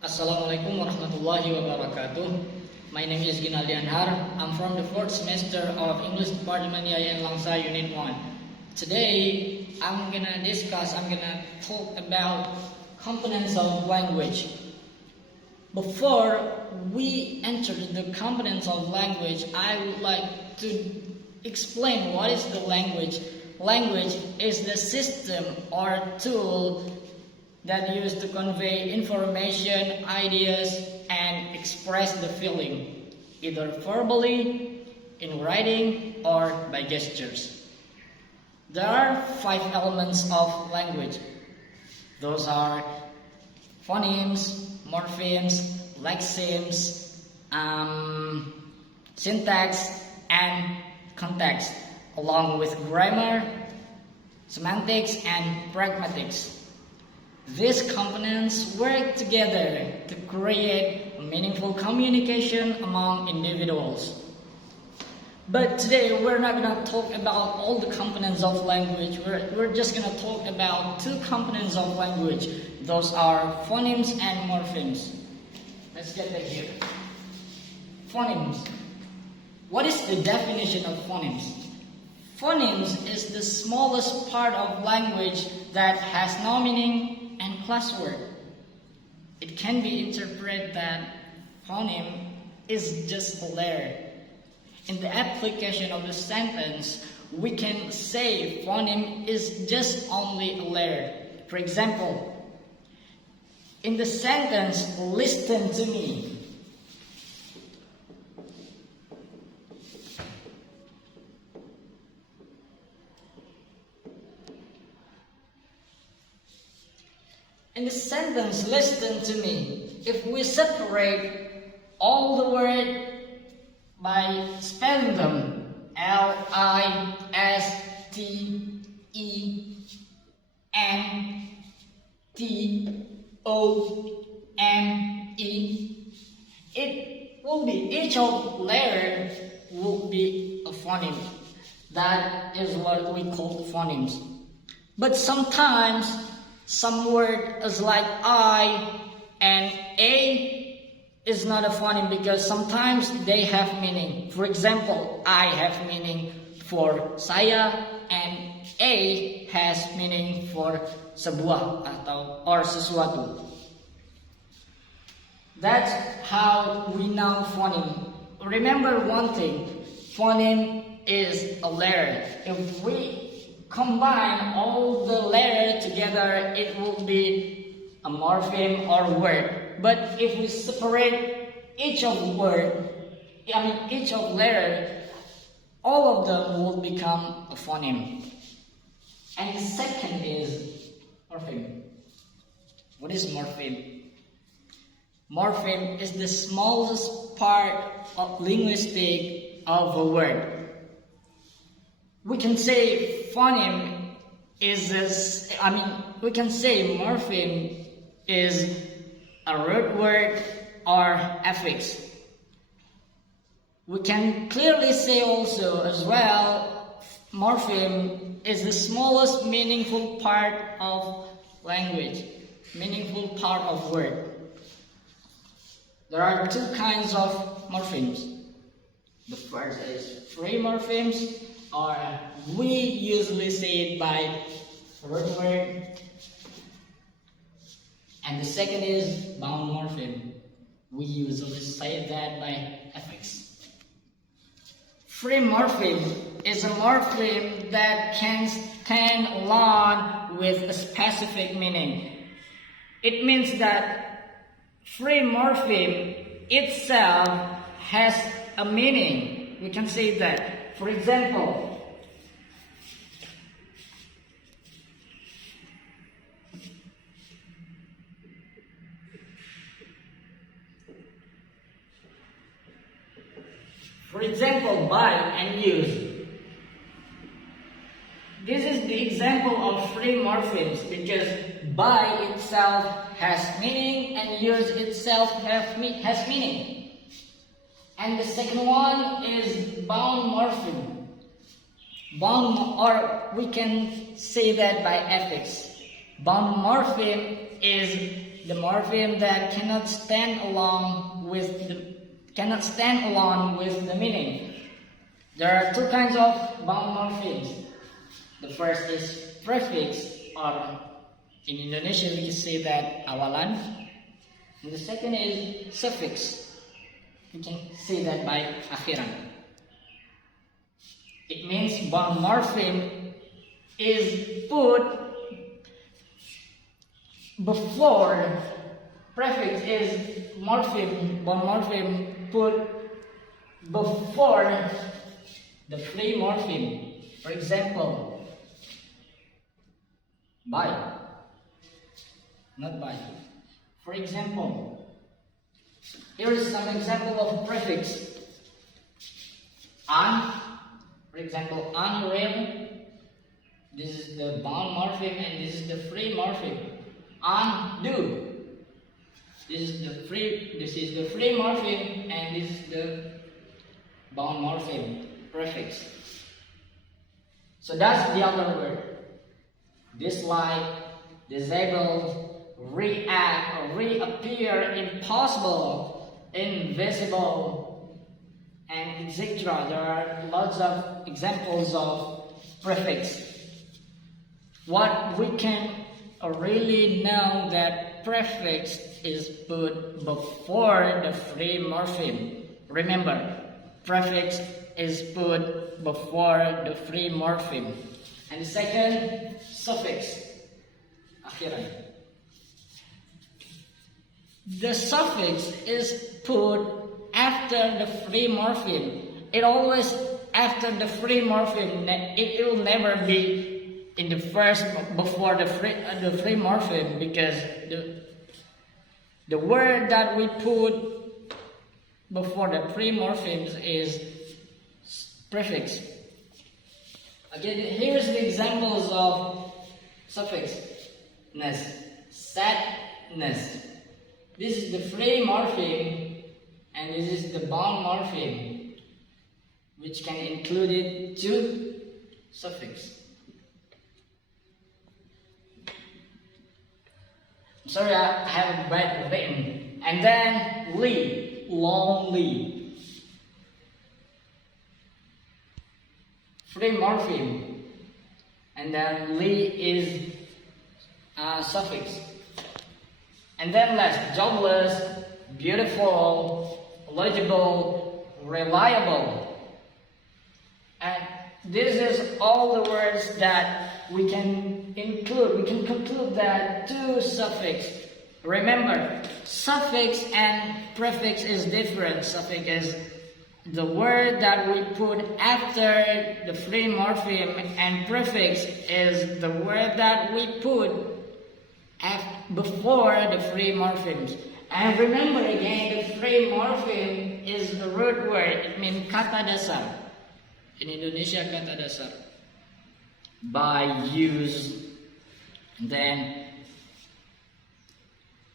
Assalamualaikum warahmatullahi wabarakatuh. My name is Ghinaldi Anhar. I'm from the 4th semester of English Department Yayan Langsa Unit 1. Today, I'm gonna talk about components of language. Before we enter the components of language, I would like to explain what is the language. Language is the system or tool that used to convey information, ideas, and express the feeling, either verbally, in writing, or by gestures. There are 5 elements of language. Those are phonemes, morphemes, lexemes, syntax, and context, along with grammar, semantics, and pragmatics. These components work together to create meaningful communication among individuals. But today we're not going to talk about all the components of language. We're just going to talk about 2 components of language. Those are phonemes and morphemes. Let's get that here. Phonemes. What is the definition of phonemes? Phonemes is the smallest part of language that has no meaning and classwork. It can be interpreted that phoneme is just a letter. In the application of the sentence, we can say phoneme is just only a letter. For example, in the sentence, listen to me. In the sentence, listen to me, if we separate all the words by spelling them, Listentome, it will be, each of letter will be a phoneme. That is what we call phonemes. But sometimes some word is like I and A is not a phoneme because sometimes they have meaning. For example, I have meaning for saya and A has meaning for sebuah or sesuatu. That's how we know phoneme. Remember one thing, phoneme is a letter. If we combine all the letters together, it will be a morpheme or word. But if we separate each of letter, all of them will become a phoneme. And the second is morpheme. What is morpheme? Morpheme is the smallest part of linguistic of a word. We can say phoneme we can say morpheme is a root word or affix. We can clearly say also as well, morpheme is the smallest meaningful part of language, meaningful part of word. There are 2 kinds of morphemes. The first is free morphemes, or we usually say it by root word. And the second is bound morpheme. We usually say that by affix. Free morpheme is a morpheme that can stand alone with a specific meaning. It means that free morpheme itself has a meaning. We can say that. For example, buy and use. This is the example of free morphemes because buy itself has meaning and use itself has meaning. And the second one is bound morpheme. Bound, or we can say that by affix. Bound morpheme is the morpheme that cannot stand alone with the meaning. There are two kinds of bound morphemes. The first is prefix, or in Indonesia we can say that awalan. And the second is suffix. We can say that by akhiran. It means bound morpheme is put before prefix is morpheme, bound morpheme put before the free morpheme. For example, by, not by. For example, here is some example of prefix. On, for example, unreal. This is the bound morpheme and this is the free morpheme. Undo. This is the free morpheme and this is the bound morpheme prefix. So that's the other word. Dislike, disable, react, or reappear, impossible, invisible, and etc. There are lots of examples of prefix. What we can really know that prefix is put before the free morpheme. Remember, prefix is put before the free morpheme. And the second, suffix, akhiran. The suffix is put after the free morpheme. It always after the free morpheme. It will never be in the first before the free morpheme, because the word that we put before the free morphemes is prefix. Okay, here's the examples of suffixness. Sadness. This is the free morpheme and this is the bound morpheme, which can include it to suffix. Sorry, I have a bad written. And then lee, lonely. Free morpheme. And then lee is suffix. And then last, jobless, beautiful, legible, reliable. And this is all the words that we can include. We can conclude that two suffix. Remember, suffix and prefix is different. Suffix is the word that we put after the free morpheme, and prefix is the word that we put before the free morphemes. And remember again, the free morpheme is the root word. It means kata dasar. In Indonesia, kata dasar. By, use, then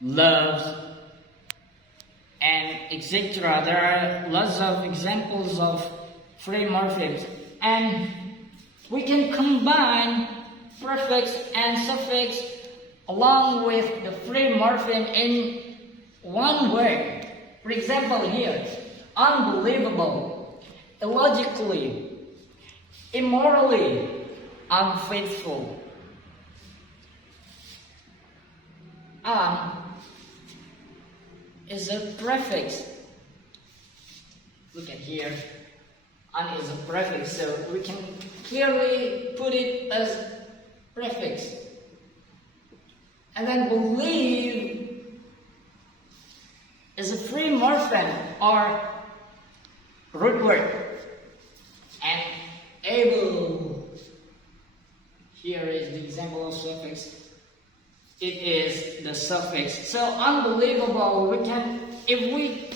loves, and etc. There are lots of examples of free morphemes, and we can combine prefix and suffix along with the free morpheme in one word. For example, here, unbelievable, illogically, immorally, unfaithful. Is a prefix. Look at here. An is a prefix, so we can clearly put it as prefix. And then believe is a free morpheme or root word. And able, here is the example of suffix. It is the suffix. So unbelievable, if we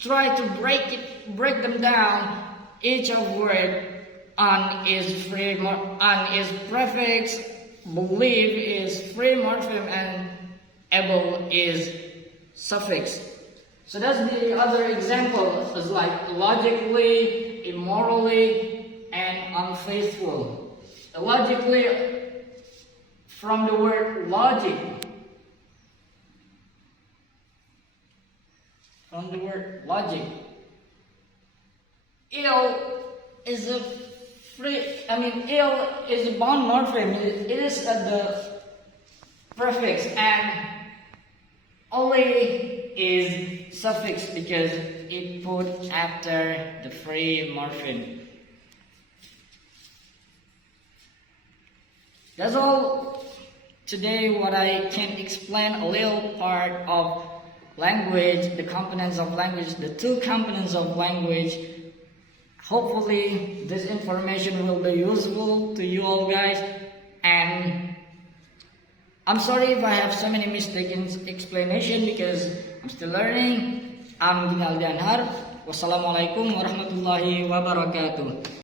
try to break them down, each of word, un is prefix, believe is free morpheme, and able is suffix. So that's the other example, is like logically, immorally, and unfaithful. Logically, from the word logic, from the word logic. Ill is a ill is a bound morpheme. It is the prefix, and only is suffix because it put after the free morpheme. That's all today. What I can explain a little part of language, the components of language, the two components of language. Hopefully this information will be useful to you all guys, and I'm sorry if I have so many mistaken explanation because I'm still learning. I'm Ghinaldi Anhar. Wassalamualaikum warahmatullahi wabarakatuh.